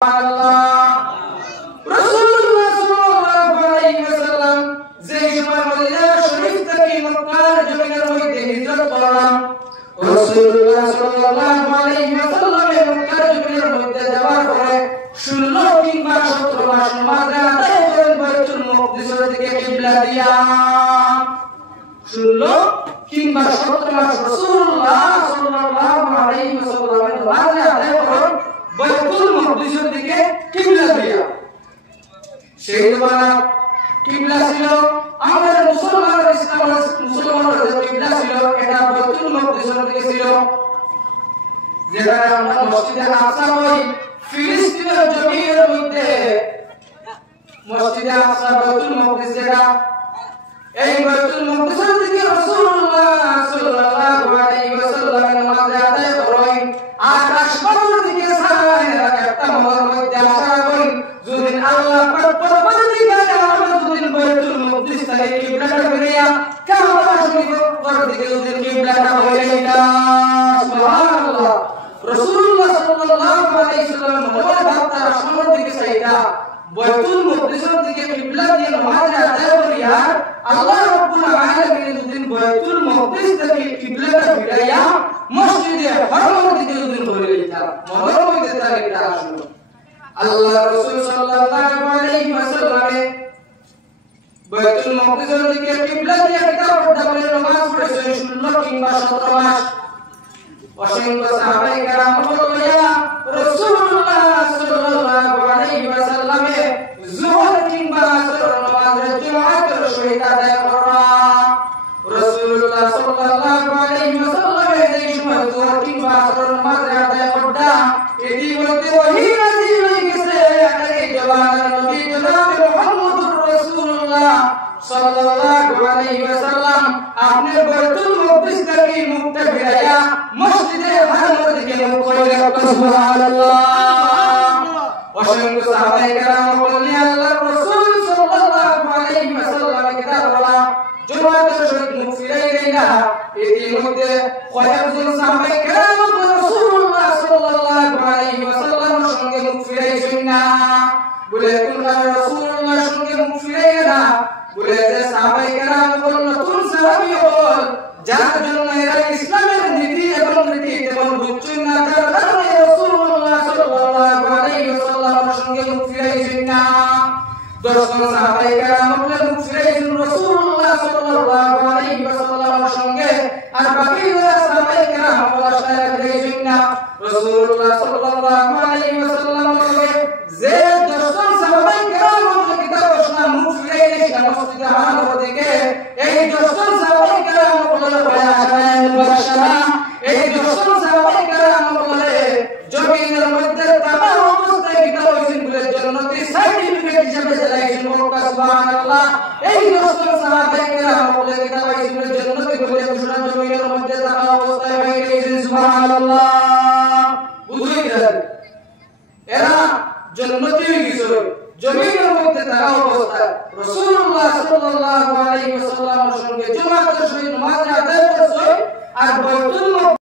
রাসূলুল্লাহ সাল্লাল্লাহু আলাইহি ওয়াসাল্লাম যে সময় মদিনা শরীফ থেকে মক্কার জমিনের মধ্যে হিজরত করলেন, রাসূলুল্লাহ সাল্লাল্লাহু আলাইহি ওয়াসাল্লাম মক্কার জমিনের মধ্যে যাওয়ার পরে 16 কিংবা 17 মাস নামাজ আদায় করেন বাইতুল মুকদ্দিসের দিকে কিবলা দিয়া। 16 কিংবা 17 মাস রাসূলুল্লাহ সাল্লাল্লাহু আলাইহি ওয়াসাল্লাম নামাজ আদায় করেন বাইতুল মুকদ্দিসের দিকে কিবলা দিয়া। সেই জমানা কিবলা ছিল আমাদের মুসলমানদের মুসলমানদের কিবলা ছিল এটা বাইতুল মুকদ্দিসের দিকে ছিল, যেটা আমরা মসজিদে আকসা বলি। ফিলিস্তিনের জমিনের মধ্যে মসজিদে আকসা বাইতুল মুকদ্দিস যেটা, এই বাইতুল মুকদ্দিসের দিকে রাসূলুল্লাহ সাল্লাল্লাহু আলাইহি ওয়াসাল্লাম নামাজ আদায় করেন। আকাশ পাতার দিকে সাহাবায়েরা একটা মনের মধ্যে আশা করেন, যদি আল্লাহ পাক পরবর্তীকালে আমরা যদি বাইতুল মুকদ্দিস থেকে কিবলাটা ফিরিয়া কাবা শরীফের দিকে যদি কিবলাটা হয়ে যায়, সুবহানাল্লাহ। রাসূলুল্লাহ সাল্লাল্লাহু আলাইহি ওয়াসাল্লাম মনের ভাবটা সামনের দিকে চাইতা বাইতুল মুকদ্দিসের দিকে কিবলা দিয়ে নামাজ আদায় করিয়া আল্লাহ রাব্বুল আলামিন যদি বাইতুল মুকদ্দিস থেকে কিবলাটা ফিরাইয়া মসজিদে হারামের দিকে যদি হয়ে যায়, মনের মধ্যে তার একটা আসলো। আল্লাহ রাসূল সাল্লাল্লাহু আলাইহি ওয়াসাল্লাম বাইতুল মুকদ্দিসের দিকে কিবলা দিয়ে একটা পড়তে নামাজ পড়েছেন 16 কিংবা 17 মাস। অসংখ্য সাহাবায়ে কেরাম বললেন, রাসূলুল্লাহ সাল্লাল্লাহু আলাইহি ওয়াসাল্লাম যোহর কিংবা আসর নামাজের জামাতের সহিত আদায় করা। রাসূলুল্লাহ সাল্লাল্লাহু আলাইহি ওয়াসাল্লাম এই সময় যোহর কিংবা আসর নামাজ আদায় করতা, এটি বলতে ওহী নাযিল হয়ে গেছে, এই জবানের নবী জনাব মুহাম্মদুর রাসূলুল্লাহ সাল্লাল্লাহু আলাইহি ওয়াসাল্লাম আপনি বাইতুল মুকদ্দিস থেকে মুখটা ফিরাইয়া মসজিদে হারামের দিকে মুখ করে রাখুন, সুবহানাল্লাহ। অসংখ্য সাহাবায়ে কেরাম বললেন, আল্লাহর রাসূল সাল্লাল্লাহু আলাইহি ওয়াসাল্লাম কিতাব বলা জমাতের সহিত মুখ ফিরাই না। এর মধ্যে কয়েকজন সাহাবায়ে কেরাম রাসূলুল্লাহ সাল্লাল্লাহু আলাইহি ওয়াসাল্লামের সঙ্গে মুখ ফিরাইছেন না, বলে তোমরা রাসূলুল্লাহর সঙ্গে মুখ ফিরাই না, বলে যে সাহাবায়ে কেরাম বলল নতুন সাহাবী হল যার জন্য এরা ইসলামের নীতি এবং রীতি তেমন বুঝছেন না, তার কারণে রাসূলুল্লাহ সাল্লাল্লাহু আলাইহি ওয়াসাল্লামের সঙ্গে মুখ ফিরাইছেন না। 10 জন সাহাবায়ে কেরাম বললেন মুখ ফিরাইছেন রাসূলুল্লাহ সাল্লাল্লাহু আলাইহি ওয়াসাল্লামের সঙ্গে, আর বাকি সাহাবায়ে কেরাম বলার সাথে ফিরাইছেন না। রাসূলুল্লাহ সাল্লাল্লাহু আলাইহি ওয়াসাল্লামের সঙ্গে যে 10 জন সাহাবায়ে কেরাম কিতাব শোনা মুখ ফিরাইছেন মসজিদে হারামের দিকে, এই 10 জন সাহাবায়ে কেরাম বলে মুবাশশারা, এই 10 জন সাহাবায়ে কেরাম বলে জমিনের মধ্যে তামাম অবস্থায় কিতাব হইছেন বলে জান্নাতি সার্টিফিকেট হিসেবে চালাইছেন, সুবহানাল্লাহ। এই 10 জন সাহাবায়ে কেরাম বলে কিতাব হইছেন বলে জান্নাতি বলে ঘোষণা জমিনের মধ্যে তামাম অবস্থায় হয়ে গেছেন, সুবহানাল্লাহ। বুঝুই গেলেন এরা জান্নাতি হয়ে গেছে জমিনের মধ্যে থাকা অবস্থায়। রাসূলুল্লাহ সাল্লাল্লাহু আলাইহি ওয়াসাল্লামের সঙ্গে জামাতের সহিত নামাজ আদায় করেছে, আর বাইতুল